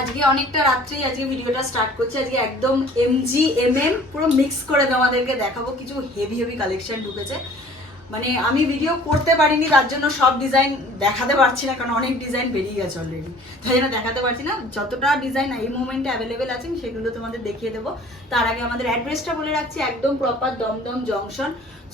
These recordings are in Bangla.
আজকে অনেকটা রাত্রেই আজকে ভিডিওটা স্টার্ট করছি। আজকে একদম এমজি এমএম পুরো মিক্স করে তোমাদেরকে দেখাবো। কিছু হেভি হেভি কালেকশন ঢুকেছে। মানে আমি ভিডিও করতে পারিনি, তার জন্য সব ডিজাইন দেখাতে পারছি না, কারণ অনেক ডিজাইন বেরিয়ে গেছে অলরেডি তাই জন্য দেখাতে পারছি না। যতটা ডিজাইন এই মোমেন্টে অ্যাভেলেবেল আছে, আমি সেগুলো তোমাদের দেখিয়ে দেবো। তার আগে আমাদের অ্যাড্রেসটা বলে রাখছি, একদম প্রপার দমদম জংশন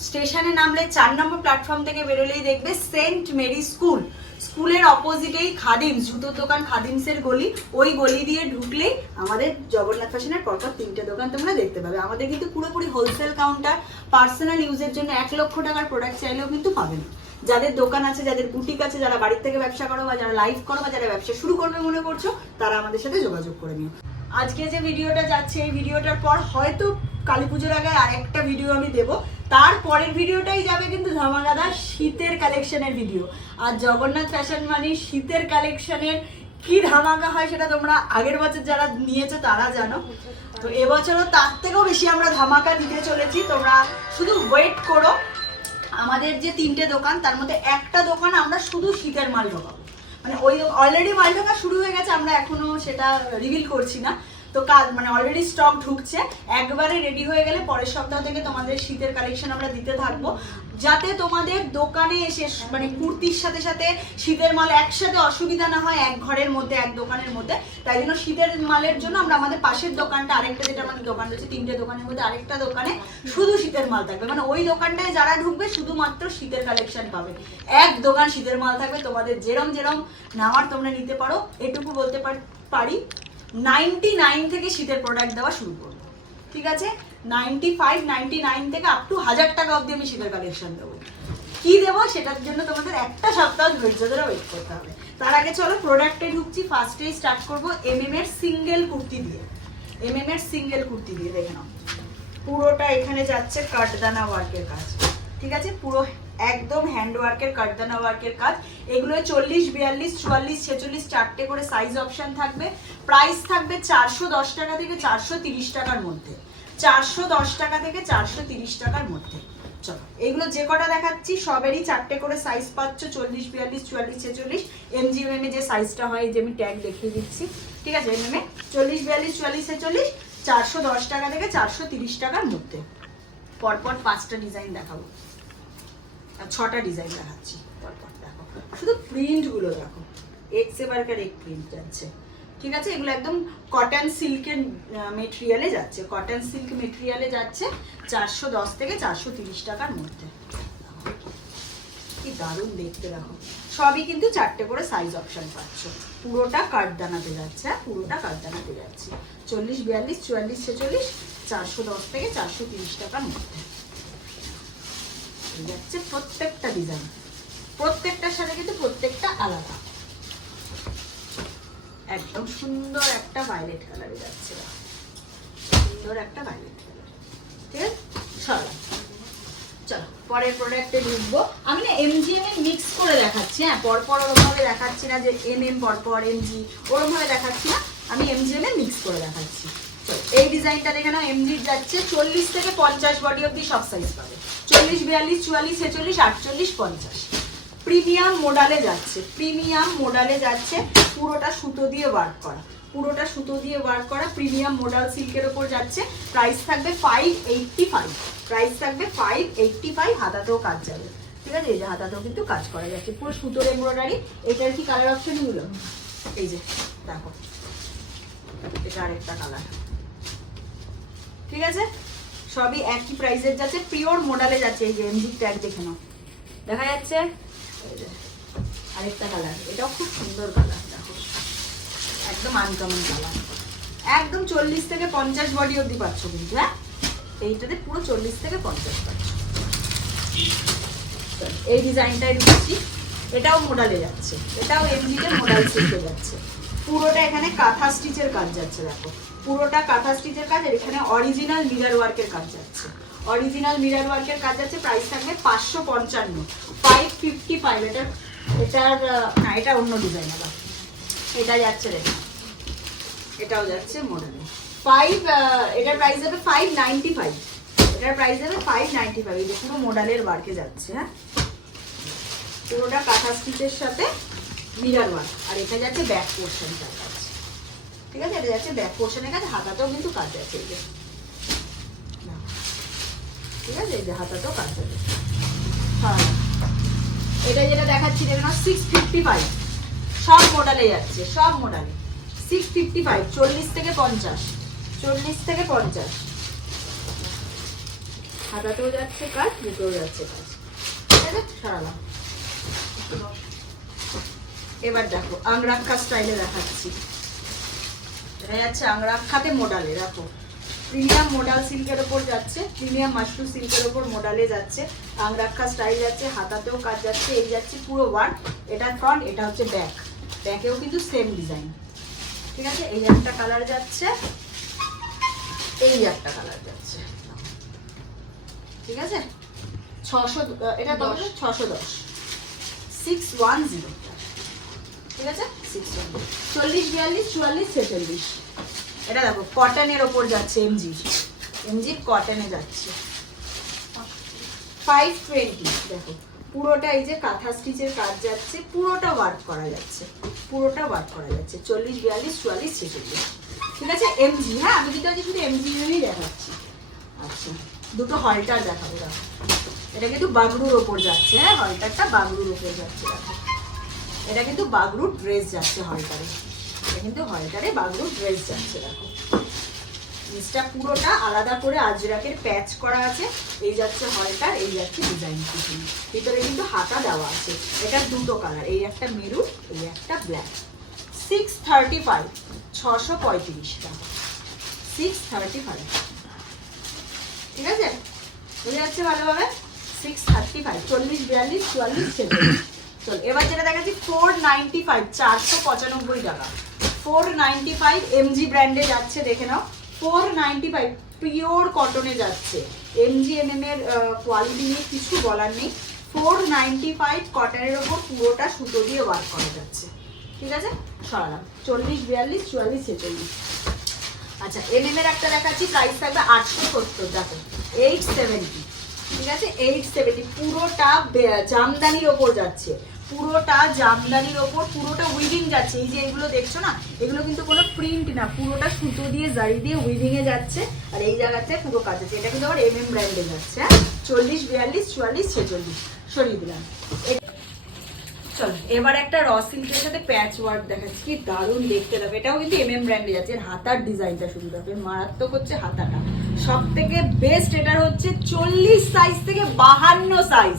স্টেশনে নামলে চার নম্বর প্ল্যাটফর্ম থেকে বেরোলেই দেখবে সেন্ট মেরি স্কুল স্কুলের অপোজিটেই খাদিমস, জুতোর দোকান খাদিমসের গলি। ওই গলি দিয়ে ঢুকলেই আমাদের জগন্নাথ ফ্যাশনের পরপর তিনটে দোকান তোমরা দেখতে পাবে। আমাদের কিন্তু পুরোপুরি হোলসেল কাউন্টার পার্সোনাল ইউজের জন্য এক লক্ষ টাকার প্রোডাক্ট চাইলেও কিন্তু পাবে না। যাদের দোকান আছে, যাদের বুটিক আছে, যারা বাড়ির থেকে ব্যবসা করো বা যারা লাইভ করো বা যারা ব্যবসা শুরু করবে মনে করছ, তারা আমাদের সাথে যোগাযোগ করে নিও। আজকে যে ভিডিওটা যাচ্ছে, এই ভিডিওটার পর হয়তো কালী পুজোর আগে আরেকটা ভিডিও আমি দেব। তারপরের ভিডিওটাই যাবে কিন্তু ধামাকাদা শীতের কালেকশনের ভিডিও আর জগন্নাথ ফ্যাশন মানে শীতের কালেকশনের কি ধামাকা হয় সেটা তোমরা আগের বছর যারা নিয়েছো তারা জানো। তো এবছরও তার থেকেও বেশি আমরা ধামাকা দিতে চলেছি। তোমরা শুধু ওয়েট করো। আমাদের যে তিনটে দোকান, তার মধ্যে একটা দোকান আমরা শুধু শীতের মাল ঢোকাবো মানে ওই অলরেডি মাল ঢোকা শুরু হয়ে গেছে, আমরা এখনও সেটা রিভিল করছি না। তো কাজ মানে অলরেডি স্টক ঢুকছে। একবারে রেডি হয়ে গেলে পরের সপ্তাহ থেকে তোমাদের শীতের কালেকশন আমরা দিতে থাকব। যাতে তোমাদের দোকানে এসে মানে কুর্তির সাথে সাথে শীতের মাল একসাথে অসুবিধা না হয়, এক ঘরের মধ্যে, এক দোকানের মধ্যে। তাই জন্য শীতের মালের জন্য আমরা আমাদের পাশের দোকানটা আরেকটা, যেটা আমাদের দোকান রয়েছে, তিনটে দোকানের মধ্যে আরেকটা দোকানে শুধু শীতের মাল থাকবে। মানে ওই দোকানটায় যারা ঢুকবে, শুধুমাত্র শীতের কালেকশন পাবে। এক দোকান শীতের মাল থাকবে, তোমাদের যেরম যেরম নামার তোমরা নিতে পারো। এটুকু বলতে পারি। নাইনটি নাইন থেকে শীতের প্রোডাক্ট দেওয়া শুরু করব। ঠিক আছে? নাইনটি ফাইভ, নাইনটি নাইন থেকে আপ টু হাজার টাকা অবধি আমি শীতের কালেকশন দেবো। কি দেবো সেটার জন্য তোমাদের একটা সপ্তাহ ধৈর্য ধরে ওয়েট করতে হবে। তার আগে চলো প্রোডাক্টে ঢুকছি ফার্স্টেই স্টার্ট করব এম এম এর সিঙ্গেল কুর্তি দিয়ে। এম এম এর সিঙ্গেল কুর্তি দিয়ে দেখে নাও। পুরোটা এখানে যাচ্ছে কাঠদানা ওয়ার্কের কাজ। ঠিক আছে? পুরো একদম হ্যান্ড ওয়ার্কের কাঠদানা ওয়ার্কের কাজ। এগুলো চল্লিশ, বিয়াল্লিশ, চুয়াল্লিশ, ছেচল্লিশ চারটে করে সাইজ অপশন থাকবে। প্রাইস থাকবে চারশো দশ টাকা থেকে চারশো তিরিশ টাকার মধ্যে। চারশো দশ টাকা থেকে চারশো তিরিশ টাকার মধ্যে। চলো, এগুলো যে কটা দেখাচ্ছি, সবেরই চারটে করে সাইজ পাচ্ছ, চল্লিশ, বিয়াল্লিশ, চুয়াল্লিশ, ছেচল্লিশ। এমজিএমএ যে সাইজটা হয় যে আমি ট্যাগ দেখিয়ে দিচ্ছি। ঠিক আছে এমএমএ চল্লিশ, বিয়াল্লিশ, চুয়াল্লিশ, ছেচল্লিশ, চারশো দশ টাকা থেকে চারশো তিরিশ টাকার মধ্যে। পরপর পাঁচটা ডিজাইন দেখাবো। আর ছটা ডিজাইন দেখাচ্ছি। পরপর দেখো। শুধু প্রিন্টগুলো দেখো। এক্স এবারকার এক প্রিন্ট যাচ্ছে। ঠিক আছে? এগুলো একদম কটন সিল্কের মেটেরিয়ালে যাচ্ছে। কটন সিল্ক মেটেরিয়ালে যাচ্ছে চারশো দশ থেকে চারশো তিরিশ টাকার মধ্যে। কি দারুণ দেখতে দেখো। সবই কিন্তু চারটে করে সাইজ অপশন পাচ্ছ। পুরোটা কাঠদানাতে যাচ্ছে হ্যাঁ? পুরোটা কাঠদানাতে যাচ্ছে। চল্লিশ, বিয়াল্লিশ, চুয়াল্লিশ, ছেচল্লিশ, চারশো দশ থেকে চারশো তিরিশ টাকার মধ্যে। যাচ্ছে প্রত্যেকটা ডিজাইন প্রত্যেকটার সাথে কিন্তু প্রত্যেকটা আলাদা। একদম সুন্দর একটা ভায়োলেট কালারে যাচ্ছে। সুন্দর একটা ভায়োলেট ঠিক আছে? চলো। পরের প্রোডাক্টে ঢুকবো। আমি না এমজিএম এর মিক্স করে দেখাচ্ছি হ্যাঁ? পরপর ওরমভাবে দেখাচ্ছি না যে এম এম পরপর এমজি ওরমভাবে দেখাচ্ছি না। আমি এমজিএম এর মিক্স করে দেখাচ্ছি। এই ডিজাইনটা দেখে নাও এমজি যাচ্ছে, চল্লিশ থেকে পঞ্চাশ বডি অব্দি সব সাইজ পাবে। চল্লিশ, বিয়াল্লিশ, চুয়াল্লিশ, ছেচল্লিশ, আটচল্লিশ, পঞ্চাশ। প্রিমিয়াম মোডালে যাচ্ছে প্রিমিয়াম মোডালে যাচ্ছে, পুরোটা সুতো দিয়ে ওয়ার্ক করা। পুরোটা সুতো দিয়ে ওয়ার্ক করা প্রিমিয়াম মোডাল সিল্কের ওপর যাচ্ছে। প্রাইস থাকবে ফাইভ এইটটি ফাইভ প্রাইস থাকবে ফাইভ এইটটি ফাইভ হাতাতেও কাজ যাবে। ঠিক আছে? এই যে হাতাতেও কিন্তু কাজ করা যাচ্ছে। পুরো সুতোর এমব্রয়ডারি এটার কি কালার অপশনগুলো এই যে, দেখো। এটা আরেকটা কালার ঠিক আছে? সবই একই প্রাইসের যাচ্ছে পিওর মোডালে যাচ্ছে এই যে এমজি ট্যাগ দেখে নাও। দেখা যাচ্ছে? আরেকটা কালার এটাও খুব সুন্দর কালার দেখো। একদম আনকমন কালার একদম চল্লিশ থেকে পঞ্চাশ বডি অবধি পাচ্ছ কিন্তু হ্যাঁ? এইটাতে পুরো চল্লিশ থেকে পঞ্চাশ পাচ্ছ। এই ডিজাইনটাই দিচ্ছি। এটাও মোডালে যাচ্ছে। এটাও এমজিতে মোডাল সিল্কে যাচ্ছে। পুরোটা এখানে কাঁথা স্টিচের কাজ যাচ্ছে, দেখো। পুরোটা কাঁথা স্টিচের কাজ আর এখানে অরিজিনাল মিরার ওয়ার্কের কাজ যাচ্ছে। অরিজিনাল মিরার ওয়ার্কের কাজ যাচ্ছে প্রাইস থাকবে পাঁচশো পঞ্চান্ন। ফাইভ ফিফটি ফাইভ এটা, এটার না, এটা অন্য ডিজাইন আবার। এটা যাচ্ছে রে। এটাও যাচ্ছে মডেলে ফাইভ এটার প্রাইস যাবে ফাইভ নাইনটি ফাইভ এটার প্রাইস যাবে ফাইভ নাইনটি ফাইভ এটা পুরো মডেলের ওয়ার্কে যাচ্ছে হ্যাঁ? পুরোটা কাঁথা স্টিচের সাথে মিরার ওয়ার্ক আর এটা যাচ্ছে ব্যাক পোর্শনটা কাছে এটা যাচ্ছে ব্যাক পোর্শনের কাছে হাতাতেও কিন্তু কাজ আছে এই যে। ঠিক আছে? এই যে হাতাতেও কাজ আছে। হ্যাঁ। এটা যেটা দেখাচ্ছি দেখুন সিক্স ফিফটি ফাইভ সব মডেলে যাচ্ছে, সব মডেলে সিক্স ফিফটি ফাইভ চল্লিশ থেকে পঞ্চাশ। চল্লিশ থেকে পঞ্চাশ। হাতাতেও যাচ্ছে কাজ বুকেও যাচ্ছে কাজ। ঠিক আছে? সারালাম। এবার দেখো আংরাক্ষা স্টাইলে দেখাচ্ছি। যাচ্ছে আংরাক্ষাতে মোডালে দেখো। প্রিমিয়াম মোডাল সিল্কের ওপর যাচ্ছে প্রিমিয়াম মাশরুম সিল্কের ওপর মোডালে যাচ্ছে আংরাক্ষা স্টাইল যাচ্ছে হাতাতেও কাজ যাচ্ছে এই যাচ্ছে পুরো ওয়ার্ক এটা ফ্রন্ট এটা হচ্ছে ব্যাক ব্যাকেও কিন্তু সেম ডিজাইন ঠিক আছে? এই একটা কালার যাচ্ছে এই একটা কালার যাচ্ছে। ঠিক আছে? ছশো এটা দশ। ছশো দশ। সিক্স ওয়ান জিরো চল্লিশ, বিয়াল্লিশ, চুয়াল্লিশ, ছেচল্লিশ। এটা দেখো কটনের ওপর যাচ্ছে এমজি এমজি কটনে যাচ্ছে। ফাইভ টোয়েন্টি দেখো, পুরোটা এই যে কাঁথা স্টিচের কাজ যাচ্ছে, পুরোটা ওয়ার্ক করা যাচ্ছে, পুরোটা ওয়ার্ক করা যাচ্ছে। চল্লিশ, বিয়াল্লিশ, চুয়াল্লিশ, ছেচল্লিশ। ঠিক আছে? এমজি হ্যাঁ আমি কিন্তু আজকে শুধু এমজি জন্যই দেখাচ্ছি। আচ্ছা দুটো হলটার দেখাবো, দেখো। এটা কিন্তু বাগরুর ওপর যাচ্ছে হ্যাঁ হলটারটা বাগরুর ওপর যাচ্ছে, দেখো। এটা কিন্তু বাগরুর ড্রেস যাচ্ছে হলটারে। এটা কিন্তু হলটারে বাগরুর ড্রেস যাচ্ছে, দেখো। নিচটা পুরোটা আলাদা করে আজরাকের প্যাচ করা আছে। এই যাচ্ছে হলটার, এই যাচ্ছে ডিজাইন পিছনে। ভিতরে কিন্তু হাতা দেওয়া আছে। এটা দুটো কালার, এই একটা মেরুন, এই একটা ব্ল্যাক। সিক্স থার্টি ফাইভ ছশো পঁয়ত্রিশ টাকা। সিক্স থার্টি ফাইভ ঠিক আছে? বুঝে যাচ্ছে ভালোভাবে? সিক্স থার্টি ফাইভ চল্লিশ, বিয়াল্লিশ, চুয়াল্লিশ, ছেচল্লিশ। চল, এবার যেটা দেখাচ্ছি ফোর নাইনটি ফাইভ চারশো পঁচানব্বই টাকা। ফোর নাইনটি ফাইভ এমজি ব্র্যান্ডে যাচ্ছে, দেখে নাও। ফোর নাইনটি ফাইভ পিওর কটনে যাচ্ছে। এমজি এম এর কোয়ালিটি নিয়ে কিছু বলার নেই। ফোর নাইনটি ফাইভ কটনের ওপর পুরোটা সুতো দিয়ে ওয়ার্ক করা যাচ্ছে। ঠিক আছে? সরালাম। চল্লিশ, বিয়াল্লিশ, চুয়াল্লিশ, ছেচল্লিশ। আচ্ছা এম এর একটা দেখাচ্ছি প্রাইস থাকবে আটশো সত্তর, দেখো। এইট সেভেন্টি ঠিক আছে? এইট সেভেন্টি পুরোটা জামদানির ওপর যাচ্ছে। পুরোটা জামদানির ওপর পুরোটা উইভিং যাচ্ছে। এই যে এগুলো দেখছ না? এগুলো কিন্তু কোনো প্রিন্ট না। পুরোটা সুতো দিয়ে, জারি দিয়ে উইভিংয়ে যাচ্ছে। আর এই জায়গাতে পুরো কাজ আছে এটা কিন্তু আবার এম এম ব্র্যান্ডে যাচ্ছে হ্যাঁ? চল্লিশ, বিয়াল্লিশ, চুয়াল্লিশ, ছেচল্লিশ। সরিয়ে দিলাম। চলো, এবার একটা র সিল্কের সাথে প্যাচ ওয়ার্ক দেখাচ্ছি। কি দারুণ দেখতে লাগবে। এটাও কিন্তু এম এম ব্র্যান্ডে যাচ্ছে। হাতার ডিজাইনটা শুধু দেখবে মারাত্মক হচ্ছে হাতাটা। সব থেকে বেস্ট এটার হচ্ছে চল্লিশ সাইজ থেকে বাহান্ন সাইজ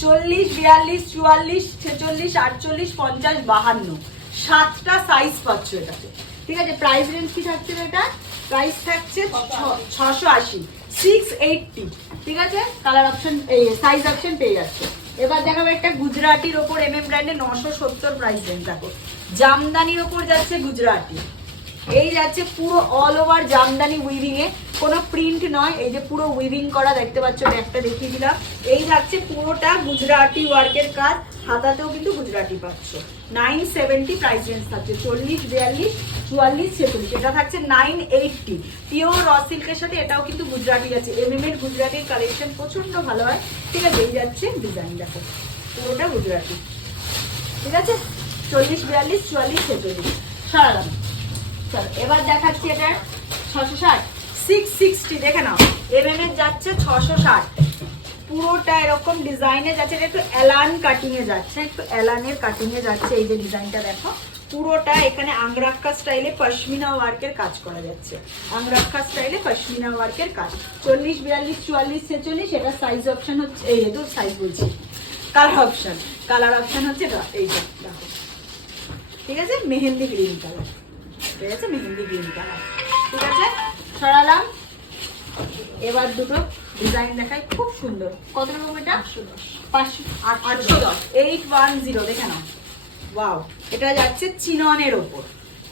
চল্লিশ, বিয়াল্লিশ, চুয়াল্লিশ, ছেচল্লিশ, আটচল্লিশ, পঞ্চাশ, বাহান্ন। সাতটা সাইজ পাচ্ছ এটাতে। ঠিক আছে? প্রাইস রেঞ্জ কি থাকছে এটা? প্রাইস থাকছে ছশো আশি। সিক্স এইটটি ঠিক আছে? কালার অপশন এই সাইজ অপশন পেয়ে যাচ্ছে। এবার দেখাবো একটা গুজরাটির ওপর এম এম ব্র্যান্ডে নশো সত্তর প্রাইস রেঞ্জ দেখো, জামদানির ওপর যাচ্ছে গুজরাটি। এই যাচ্ছে পুরো অল ওভার জামদানি উইভিং এ। কোনো প্রিন্ট নয়, এই যে পুরো উইভিং করা দেখতে পাচ্ছ একটা দেখিয়ে দিলাম। এই যাচ্ছে পুরোটা গুজরাটি ওয়ার্কের কাজ, হাতাতেও কিন্তু গুজরাটি পাচ্ছ। নাইন সেভেন্টি প্রাইস রেঞ্জ থাকছে, চল্লিশ, বিয়াল্লিশ, চুয়াল্লিশ, ছেচল্লিশ, এটা থাকছে নাইন এইটটি পিওর র সিল্কের সাথে এটাও কিন্তু গুজরাটি যাচ্ছে এম এম এর গুজরাটির কালেকশন প্রচণ্ড ভালো হয়। ঠিক আছে, এই যাচ্ছে ডিজাইন দেখো। পুরোটা গুজরাটি। ঠিক আছে? চল্লিশ, বিয়াল্লিশ, চুয়াল্লিশ, ছেচল্লিশ। সারালাম। চলো, এবার দেখাচ্ছি এটা ছশো ষাট। সিক্স সিক্সটি দেখে নাও। এম এর যাচ্ছে ছশো ষাট। পুরোটা এরকম ডিজাইনে যাচ্ছে এটা একটু অ্যালান কাটিং এ যাচ্ছে, একটু অ্যালানের কাটিং এ যাচ্ছে, এই যে ডিজাইনটা দেখো। পুরোটা এখানে আংরাক্কা স্টাইলে পশমিনা ওয়ার্কের কাজ করা যাচ্ছে। আংরাক্কা স্টাইলে পশমিনা ওয়ার্কের কাজ। চল্লিশ, বিয়াল্লিশ, চুয়াল্লিশ, ছেচল্লিশ, এটা সাইজ অপশন হচ্ছে, এই তো সাইজ বলছি। কালার অপশন কালার অপশন হচ্ছে এইটা দেখো। ঠিক আছে? মেহেন্দি গ্রিন কালার ঠিক আছে? মেহেন্দি গ্রিন কালার ঠিক আছে? সরালাম। এবার দুটো ডিজাইন দেখাই, খুব সুন্দর। কত রকম এটা? পাঁচশো এইট ওয়ান জিরো দেখে এটা যাচ্ছে চিননের ওপর।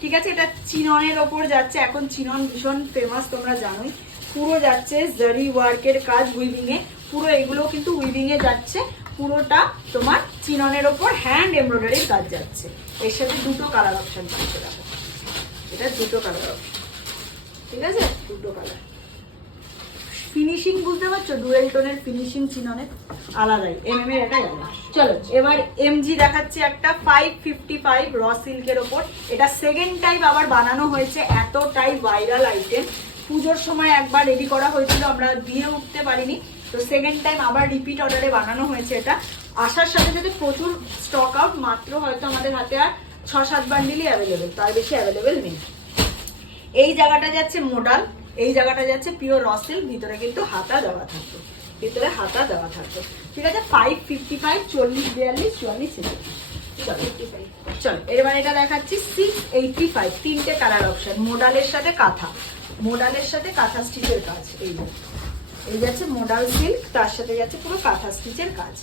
ঠিক আছে? এটা চিননের ওপর যাচ্ছে। এখন চিনন ভীষণ ফেমাস তোমরা জানোই। পুরো যাচ্ছে জারি ওয়ার্কের কাজ উইভিং এ। পুরো এগুলো কিন্তু উইভিং এ যাচ্ছে। পুরোটা তোমার চিননের ওপর হ্যান্ড এমব্রয়ডারির কাজ যাচ্ছে। এর সাথে দুটো কালার অপশন পাচ্ছে দেখো। এটা দুটো কালার অপশন ঠিক আছে? দুটো কালার ফিনিশিং বুঝতে পারছ? ডুয়েল টোনের ফিনিশিং চিননের আলাদাই। এম এম এর এটা আলাদা। চলো, এবার এমজি দেখাচ্ছি একটা ফাইভ ফিফটি ফাইভ র সিল্কের ওপর। এটা সেকেন্ড টাইম আবার বানানো হয়েছে, এতটাই ভাইরাল আইটেম পুজোর সময় একবার রেডি করা হয়েছিল, আমরা দিয়ে উঠতে পারিনি। তো সেকেন্ড টাইম আবার রিপিট অর্ডারে বানানো হয়েছে এটা। আসার সাথে সাথে প্রচুর স্টক আউট মাত্র হয়তো আমাদের হাতে আর ছ সাত বান্ডিলই অ্যাভেলেবেল তার বেশি অ্যাভেলেবেল নেই। এই জায়গাটা যাচ্ছে মোডাল, এই জায়গাটা যাচ্ছে পিওর রসেল ভিতরে কিন্তু হাতা দেওয়া থাকতো। ভিতরে হাতা দেওয়া থাকতো। ঠিক আছে? ফাইভ ফিফটি ফাইভ চল্লিশ বিয়াল্লিশ, চুয়াল্লিশ চলো এবার এটা দেখাচ্ছি সিক্স এইটটি ফাইভ তিনটে কালার অপশন মোডালের সাথে কাঁথা। মোডালের সাথে কাঁথা স্টিচের কাজ, এই। এই যাচ্ছে মোডাল সিল্ক তার সাথে যাচ্ছে পুরো কাঁথা স্টিচের কাজ।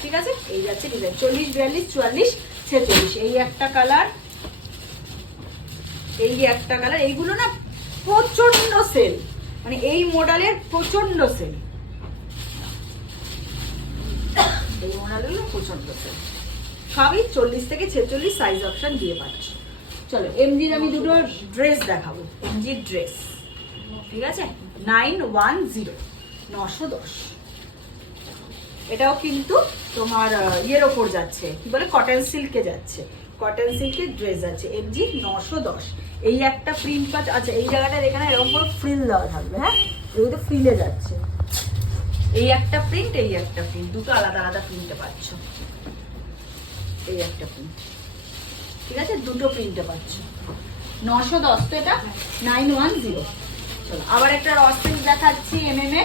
ঠিক আছে? এই যাচ্ছে ডিজাইন চল্লিশ বিয়াল্লিশ, চুয়াল্লিশ ছেচল্লিশ। এই একটা কালার এই একটা কালার এইগুলো না প্রচণ্ড সেল মানে এই মডেলের প্রচণ্ড সেল এই মডেলগুলো প্রচণ্ড সেল সবই চল্লিশ থেকে ছেচল্লিশ সাইজ অপশন দিয়ে পাচ্ছি চলো এমজির আমি দুটো ড্রেস দেখাবো। এমজির ড্রেস ঠিক আছে? নাইন ওয়ান জিরো নশো দশ। এটাও কিন্তু তোমার ইয়ের ওপর যাচ্ছে। কি বলে? কটন সিল্কে যাচ্ছে। কটন সিল্কের ড্রেস আছে এমজি নশো দশ। এই একটা প্রিন্ট পাচ্ছ আচ্ছা এই জায়গাটার এখানে এরকম করে ফ্রিল দেওয়া থাকবে হ্যাঁ? এগুলো ফ্রিলে যাচ্ছে। এই একটা প্রিন্ট এই একটা প্রিন্ট দুটো আলাদা আলাদা প্রিন্টে পাচ্ছ। এই একটা প্রিন্ট ঠিক আছে? দুটো প্রিন্টে পাচ্ছ। নশো দশ, তো এটা নাইন ওয়ান জিরো চলো, আবার একটা রসিল দেখাচ্ছি এম এম এ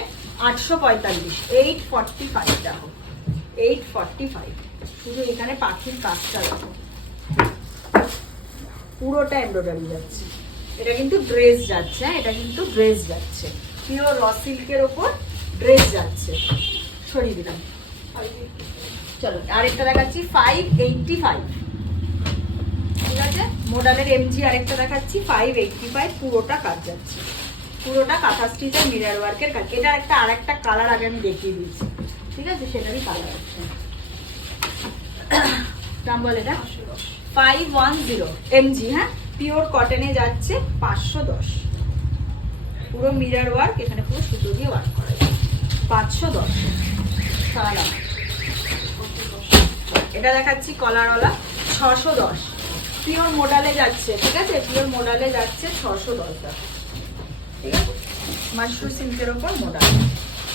আটশো পঁয়তাল্লিশ এইট ফর্টি ফাইভ দেখো। এইট ফর্টি ফাইভ শুধু এখানে পাখির কাজটা দেখো। পুরোটা এমব্রয়ডারি যাচ্ছে। এটা কিন্তু ড্রেস যাচ্ছে হ্যাঁ এটা কিন্তু ড্রেস যাচ্ছে। পিওর র সিল্কের ওপর ড্রেস যাচ্ছে। সরিয়ে দিলাম। চলো, আরেকটা দেখাচ্ছি ফাইভ এইটটি ফাইভ মোডালের এমজি আরেকটা দেখাচ্ছি ফাইভ এইটটি ফাইভ পুরোটা কাজ যাচ্ছে। পুরোটা কাঁথা স্টিচের মিরার ওয়ার্কের কাজ এটা একটা, আরেকটা কালার আগে আমি দেখিয়ে দিয়েছি ঠিক আছে? সেটারই কালার আছে দাম বলে এটা। ফাইভ ওয়ান জিরো এমজি হ্যাঁ? পিওর কটনে যাচ্ছে পাঁচশো দশ। পুরো মিরার ওয়ার্ক এখানে পুরো সুতো দিয়ে ওয়ার্ক করা যায়। পাঁচশো দশ। সারা এটা দেখাচ্ছি কলারওয়ালা ছশো দশ। পিওর মোডালে যাচ্ছে, ঠিক আছে? পিওর মোডালে যাচ্ছে ছশো দশ ঠিক আছে? মাশরু সিল্কের ওপর মোডাল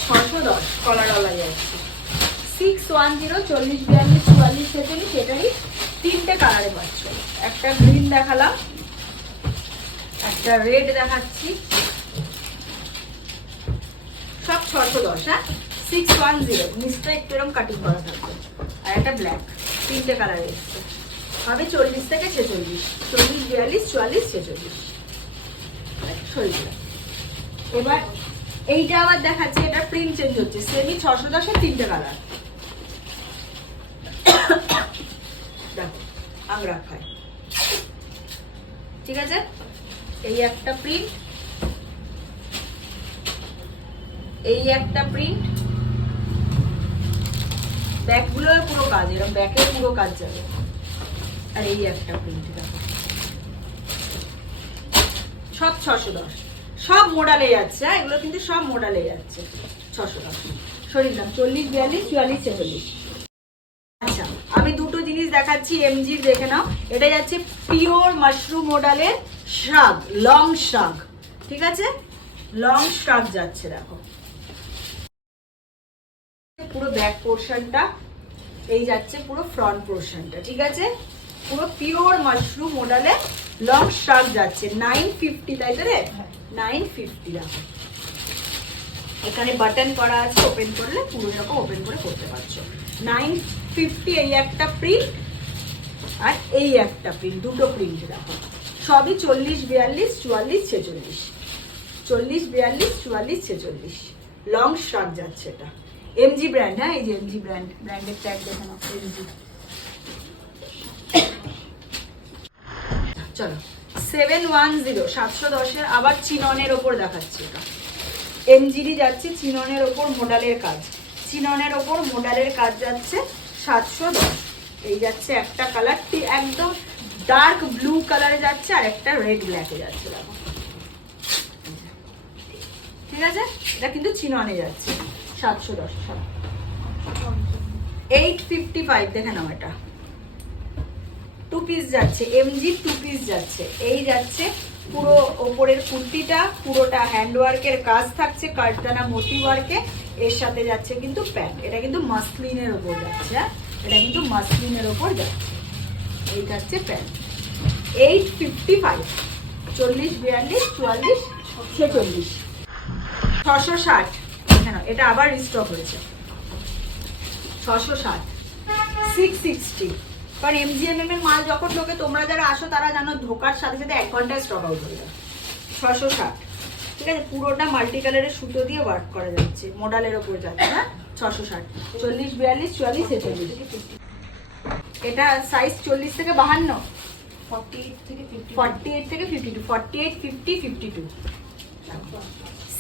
ছশো দশ কলারওয়ালা যাচ্ছে। সিক্স ওয়ান জিরো চল্লিশ বিয়াল্লিশ, চুয়াল্লিশ, ছেচল্লিশ এটারই তিনটে কালারে পাচ্ছ একটা গ্রিন দেখালাম, একটা রেড দেখাচ্ছি। সব ছশো দশ হ্যাঁ? সিক্স ওয়ান জিরো নিচটা একটু এরকম কাটিং করা থাকবে। আর একটা ব্ল্যাক তিনটে কালার এসছে। হবে চল্লিশ থেকে ছেচল্লিশ। চল্লিশ, বিয়াল্লিশ, চুয়াল্লিশ, ছেচল্লিশ। এবার এইটা আবার দেখাচ্ছি, এটা প্রিন্ট চেঞ্জ হচ্ছে। সেমি ছশো দশের তিনটে কালার দেখো আংরা ঠিক আছে? এই একটা প্রিন্ট এই একটা প্রিন্ট ব্যাকগুলো পুরো কাজ এরকম ব্যাকে পুরো কাজ যাবে। আর এই একটা প্রিন্ট দেখো। সব ছশো দশ। সব মোডালে যাচ্ছে হ্যাঁ? এগুলো কিন্তু সব মোডালে যাচ্ছে। ছশো দশ। শরীর দাম চল্লিশ, বিয়াল্লিশ, চুয়াল্লিশ, ছেচল্লিশ আচ্ছা আমি দুটো জিনিস দেখাচ্ছি এমজি দেখে নাও। এটা যাচ্ছে পিওর মাশরুম মডেলের শাক লং শাক ঠিক আছে? লং শাক যাচ্ছে, দেখো। পুরো ব্যাক পোর্শনটা এই যাচ্ছে পুরো ফ্রন্ট পোর্শনটা ঠিক আছে? পুরো পিওর মাশরুম মডেলে লং শাক যাচ্ছে। নাইন ফিফটি তাই তো রে? নাইন ফিফটি দেখো। এখানে বাটন করা আছে ওপেন করলে পুরো এরকম ওপেন করে করতে পারছ। নাইন ফিফটি এই একটা প্রিন্ট আর এই একটা প্রিন্ট দুটো প্রিন্ট দেখো। সবই চল্লিশ, বিয়াল্লিশ, চুয়াল্লিশ, ছেচল্লিশ। চল্লিশ, বিয়াল্লিশ, চুয়াল্লিশ, ছেচল্লিশ। লং শার্ট যাচ্ছে এটা। এমজি ব্র্যান্ড হ্যাঁ? এই যে এমজি ব্র্যান্ড ব্র্যান্ডের ট্যাগ দেখে এমজি চলো। সেভেন ওয়ান জিরো সাতশো দশের আবার চিননের ওপর দেখাচ্ছি এটা। এমজিডি যাচ্ছে চিননের ওপর মোডালের কাজ। চিননের ওপর মোডালের কাজ যাচ্ছে সাতশো দশ। এই যাচ্ছে একটা কালার একদম ডার্ক ব্লু কালারে যাচ্ছে আর একটা রেড ব্ল্যাকে যাচ্ছে, দেখো। ঠিক আছে? এটা কিন্তু চিননে যাচ্ছে, সাতশো দশ ছাড়া এইট ফিফটি ফাইভ দেখে নাও এটা। টু পিস যাচ্ছে এমজি টু পিস যাচ্ছে। এই যাচ্ছে পুরো ওপরের কুর্তিটা, পুরোটা হ্যান্ড ওয়ার্কের কাজ থাকছে কাঠদানা মোতি ওয়ার্কে এর সাথে যাচ্ছে কিন্তু প্যান্ট এটা কিন্তু মাসলিনের ওপর যাচ্ছে হ্যাঁ? এটা কিন্তু মাসলিনের ওপর যাচ্ছে এই যাচ্ছে প্যান্ট এইট ফিফটি ফাইভ চল্লিশ, বিয়াল্লিশ, চুয়াল্লিশ, ছেচল্লিশ। ছশো ষাট। এখানে এটা আবার রিস্টক হয়েছে। ছশো ষাট। সিক্স সিক্সটি কারণ এমজিএমএম এর মাল যখন ঢোকে, তোমরা যারা আসো, তারা জানো ঢোকার সাথে সাথে এক ঘন্টায় স্টক আউট হয়ে যায়। ছশো ষাট। ঠিক আছে? পুরোটা মাল্টি কালারের সুতো দিয়ে ওয়ার্ক করা যাচ্ছে। মডালের ওপর যাচ্ছে হ্যাঁ? ছশো ষাট। চল্লিশ বিয়াল্লিশ চুয়াল্লিশ ছেচল্লিশ। এটা সাইজ চল্লিশ থেকে বাহান্ন। ফর্টি এইট থেকে fifty two forty eight fifty fifty two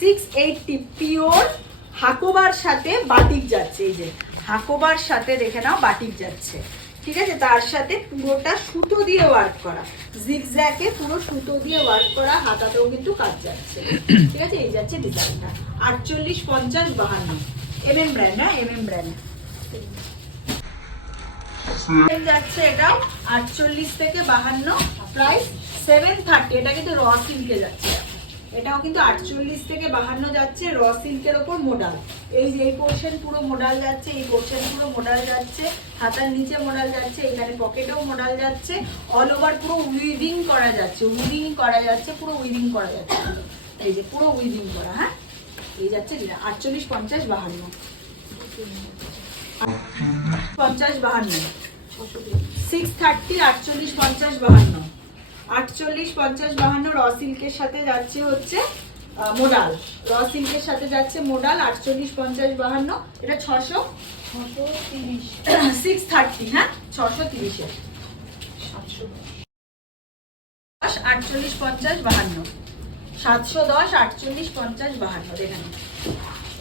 six eighty pure হাকোবার সাথে বাটিক যাচ্ছে। এই যে হাকোবার সাথে দেখে নাও বাটিক যাচ্ছে। ঠিক আছে? তার সাথে পুরোটা সুতো দিয়ে ওয়ার্ক করা। জিগজ্যাকে পুরো সুতো দিয়ে ওয়ার্ক করা হাতাতেও কিন্তু কাজ যাচ্ছে। ঠিক আছে? এই যাচ্ছে ডিজাইনটা আটচল্লিশ পঞ্চাশ বাহান্ন। এম এম ব্র্যান্ড হ্যাঁ এম এম ব্র্যান্ড যাচ্ছে এটা আটচল্লিশ থেকে বাহান্ন প্রাইস সেভেন থার্টি এটা কিন্তু র সিল্কে যাচ্ছে। এটাও কিন্তু আটচল্লিশ থেকে বাহান্ন যাচ্ছে র সিল্কের ওপর মোডাল এই যে এই পোর্শন পুরো মোডাল যাচ্ছে, এই পোর্শন পুরো মোডাল যাচ্ছে, হাতার নিচে মোডাল যাচ্ছে, এখানে পকেটেও মোডাল যাচ্ছে অল ওভার পুরো উইভিং করা যাচ্ছে উইভিং করা যাচ্ছে, পুরো উইভিং করা যাচ্ছে। এই যে পুরো উইভিং করা হ্যাঁ? এই যাচ্ছে আটচল্লিশ, পঞ্চাশ, বাহান্ন। পঞ্চাশ, বাহান্ন। সিক্স থার্টি আটচল্লিশ, পঞ্চাশ, বাহান্ন। আটচল্লিশ, পঞ্চাশ, বাহান্ন র সিল্কের সাথে যাচ্ছে হচ্ছে মোডাল র সিল্কের সাথে যাচ্ছে মোডাল আটচল্লিশ, পঞ্চাশ, বাহান্ন। এটা ছশো? ছশো তিরিশ সিক্স থার্টি হ্যাঁ? ছশো তিরিশের সাতশো আটচল্লিশ, পঞ্চাশ, বাহান্ন। সাতশো দশ, আটচল্লিশ, পঞ্চাশ, বাহান্ন, দেখেন।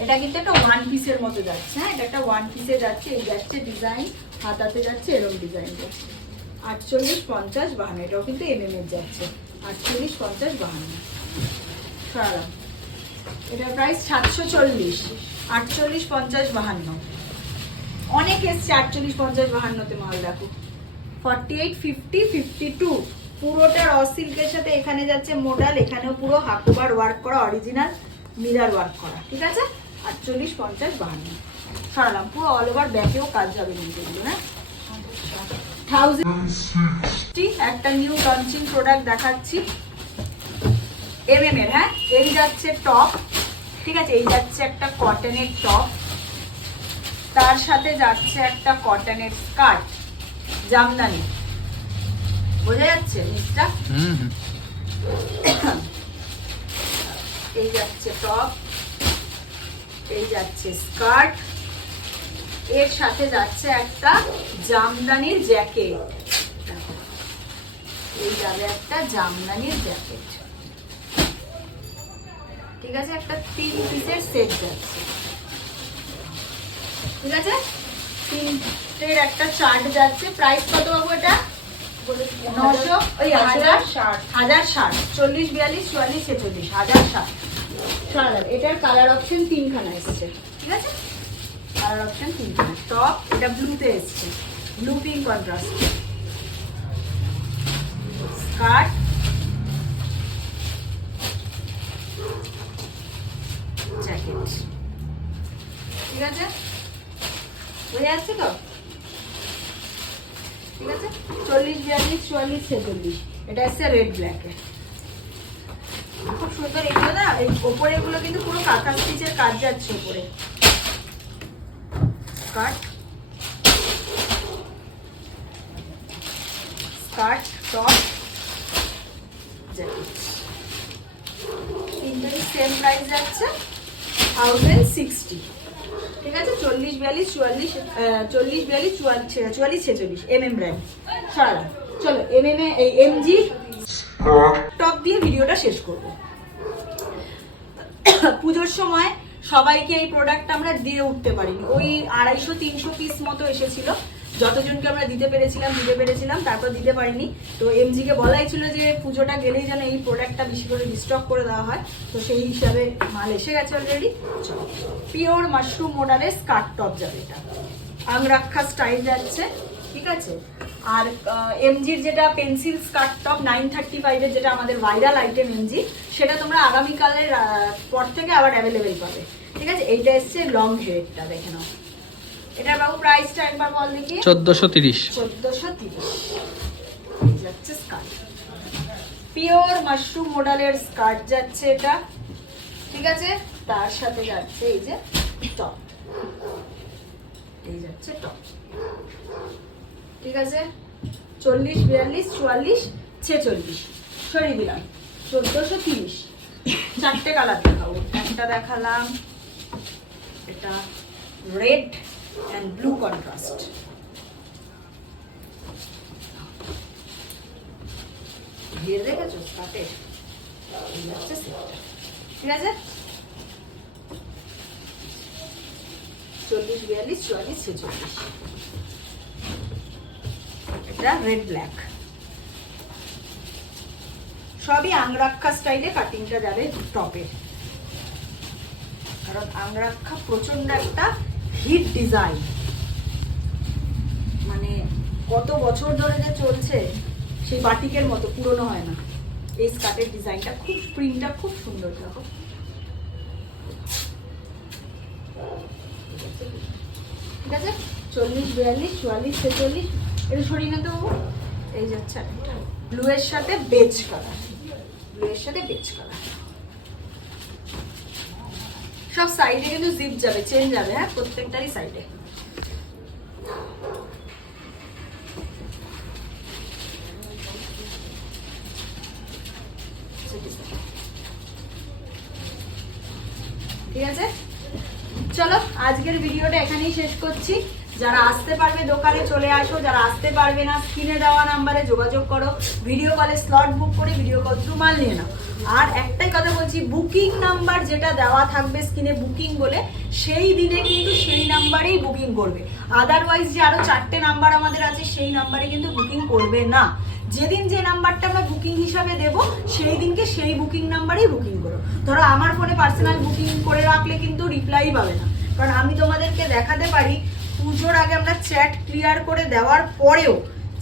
এটা কিন্তু একটা ওয়ান পিসের মতো যাচ্ছে হ্যাঁ? এটা একটা ওয়ান পিসে যাচ্ছে, এই যাচ্ছে ডিজাইন হাতাতে যাচ্ছে, এরকম ডিজাইন আটচল্লিশ, পঞ্চাশ, বাহান্ন, এটাও কিন্তু এম এর যাচ্ছে। আটচল্লিশ, পঞ্চাশ, বাহান্ন। সরালাম এটার প্রাইস সাতশো চল্লিশ, আটচল্লিশ, পঞ্চাশ, বাহান্ন। অনেক এসছে, আটচল্লিশ, পঞ্চাশ, বাহান্নতে মাল দেখো। Forty eight fifty fifty two পুরোটা র সিল্কের সাথে এখানে যাচ্ছে মোডাল, এখানেও পুরো হাকুবার ওয়ার্ক করা অরিজিনাল মিরার ওয়ার্ক করা, ঠিক আছে? আটচল্লিশ পঞ্চাশ বাহান্ন। সরালাম, পুরো অল ওভার ব্যাকেও কাজ যাবে কিন্তু এগুলো হ্যাঁ? একটা নিউ লঞ্চিং প্রোডাক্ট দেখাচ্ছি। এম এম এর হ্যাঁ? এই যাচ্ছে টপ ঠিক আছে? এই যাচ্ছে একটা কটনের টপ তার সাথে যাচ্ছে একটা কটনের স্কার্ট জামদানি। বোঝা যাচ্ছে জিনিসটা? এই যাচ্ছে টপ এই যাচ্ছে স্কার্ট এর সাথে যাচ্ছে একটা জামদানির জ্যাকেট। এই যাবে একটা জামদানির জ্যাকেট। ঠিক আছে একটা তিন পিসের সেট যাচ্ছে। ঠিক আছে? তিনটের একটা চার্ট যাচ্ছে। প্রাইস কত পাবো এটা? নশো ওই হাজার ষাট। হাজার ষাট। চল্লিশ বিয়াল্লিশ চুয়াল্লিশ ছেচল্লিশ হাজার ষাট। সরালাম এটার কালার অপশন তিনখানা এসছে। ঠিক আছে? কালার অপশন তিনখানা। টপ এটা ব্লুতে এসছে। Blue pink contrast skirt jacket ঠিক আছে? বোঝা যাচ্ছে তো? ঠিক আছে? চল্লিশ বিয়াল্লিশ, চুয়াল্লিশ, ছেচল্লিশ। এটা এসছে রেড ব্ল্যাকে খুব সুন্দর এগুলো ওপরে কিন্তু পুরো কাঁথা স্টিচের কাজ যাচ্ছে ওপরে। Skirt skirt top jacket same price যাচ্ছে থাউজেন্ড সিক্সটি ঠিক আছে? চল্লিশ বিয়াল্লিশ, চুয়াল্লিশ চল্লিশ বিয়াল্লিশ, চুয়াল্লিশ চুয়াল্লিশ, ছেচল্লিশ এম এম ব্র্যান্ড সারা চলো এম এম এই এম জি টপ দিয়ে ভিডিওটা শেষ করব। পুজোর সময় সবাইকে এই প্রোডাক্ট আমরা দিয়ে উঠতে পারিনি। ওই আড়াইশো, তিনশো পিস মতো এসেছিল। যতজনকে আমরা দিতে পেরেছিলাম দিতে পেরেছিলাম, তারপর দিতে পারিনি। তো এমজি কে বলাই ছিল যে, পুজোটা গেলেই যেন এই প্রোডাক্টটা বেশি করে রিস্টক করে দেওয়া হয়। তো সেই হিসাবে মাল এসে গেছে অলরেডি পিওর মাশরুম মডালের স্কার্ট টপ যাবে এটা। আংরাক্ষা স্টাইল যাচ্ছে, ঠিক আছে? আর এমজির যেটা pencil skirt top nine thirty ফাইভের যেটা আমাদের ভাইরাল আইটেম এমজি সেটা তোমরা আগামীকালের পর থেকে আবার অ্যাভেলেবেল পাবে। ঠিক আছে? এইটা এসছে লং হেডটা দেখে নাও। এটার বাবু প্রাইসটা একবার বল দেখি। চোদ্দোশো তিরিশ। চোদ্দশো তিরিশ। যাচ্ছে স্কার্ট পিওর মাশরুম মডেলের স্কার্ট যাচ্ছে এটা। ঠিক আছে? তার সাথে যাচ্ছে এই যে টপ এই যাচ্ছে টপ ঠিক আছে? চল্লিশ বিয়াল্লিশ চুয়াল্লিশ ছেচল্লিশ। সরিয়ে দিলাম। চোদ্দশো তিরিশ। চারটে কালার দেখাবো। একটা দেখালাম। এটা রেড এটা রেড ব্ল্যাক সবই আংরাক্ষা স্টাইলে কাটিংটা যাবে টপের কারণ আংরাক্ষা প্রচণ্ড একটা হিট ডিজাইন। মানে কত বছর ধরে যে চলছে, সেই বাটিকের মতো, পুরনো হয় না। এই স্কার্টের ডিজাইনটা খুব, প্রিন্টটা খুব সুন্দর, দেখো। ঠিক আছে? চল্লিশ, বিয়াল্লিশ, চুয়াল্লিশ, ছেচল্লিশ। এটা সরিয়ে নিতে বাবু। এই যাচ্ছে ব্লু এর সাথে বেজ কালার ব্লু এর সাথে বেজ কালার সব সাইডে কিন্তু জিপ যাবে চেন যাবে হ্যাঁ? প্রত্যেকটারই সাইডে। ঠিক আছে? চলো, আজকের ভিডিওটা এখানেই শেষ করছি। যারা আসতে পারবে দোকানে চলে আসো, যারা আসতে পারবে না স্ক্রিনে দেওয়া নাম্বারে যোগাযোগ করো ভিডিও কলে স্লট বুক করে ভিডিও কল থ্রু মাল নিয়ে নাও। আর একটাই কথা বলছি বুকিং নাম্বার যেটা দেওয়া থাকবে স্ক্রিনে বুকিং বলে, সেই দিনে কিন্তু সেই নাম্বারেই বুকিং করবে। আদারওয়াইজ যে আরও চারটে নাম্বার আমাদের আছে, সেই নাম্বারে কিন্তু বুকিং করবে না। যেদিন যে নাম্বারটা আমরা বুকিং হিসাবে দেব, সেই দিনকে সেই বুকিং নাম্বারেই বুকিং করো। ধরো আমার ফোনে পার্সোনাল বুকিং করে রাখলে কিন্তু রিপ্লাই পাবে না। কারণ আমি তোমাদেরকে দেখাতে পারি পুজোর আগে আমরা চ্যাট ক্লিয়ার করে দেওয়ার পরেও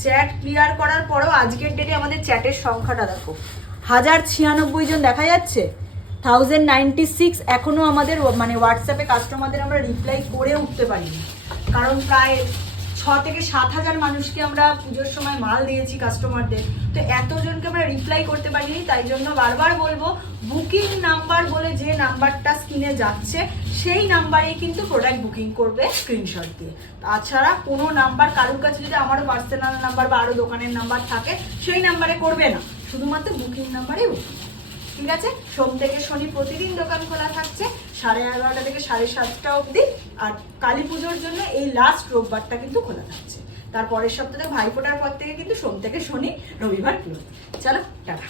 চ্যাট ক্লিয়ার করার পরেও আজকের ডেটে আমাদের চ্যাটের সংখ্যাটা দেখো। হাজার ছিয়ানব্বই জন দেখা যাচ্ছে। থাউজেন্ড নাইনটি সিক্স এখনও আমাদের মানে হোয়াটসঅ্যাপে কাস্টমারদের আমরা রিপ্লাই করে উঠতে পারিনি। কারণ প্রায় ছ থেকে সাত হাজার মানুষকে আমরা পুজোর সময় মাল দিয়েছি কাস্টমারদের তো এতজনকে আমরা রিপ্লাই করতে পারিনি, তাই জন্য বারবার বলব বুকিং নাম্বার বলে যে নাম্বারটা স্ক্রিনে যাচ্ছে, সেই নাম্বারেই কিন্তু প্রোডাক্ট বুকিং করবে স্ক্রিনশট দিয়ে। তাছাড়া কোনো নাম্বার কারোর কাছে যদি আমারও পার্সোনাল নাম্বার বা আরও দোকানের নাম্বার থাকে, সেই নাম্বারে করবে না। শুধুমাত্র বুকিং নাম্বারেই বুকিং ঠিক আছে? সোম থেকে শনি প্রতিদিন দোকান খোলা থাকছে, সাড়ে এগারোটা থেকে সাড়ে সাতটা অবধি। আর কালী পুজোর জন্য এই লাস্ট রোববারটা কিন্তু খোলা থাকছে। তারপরের সপ্তাহে ভাইফোঁটার পর থেকে কিন্তু সোম থেকে শনি, রবিবার ক্লোজ চলো, টাটা।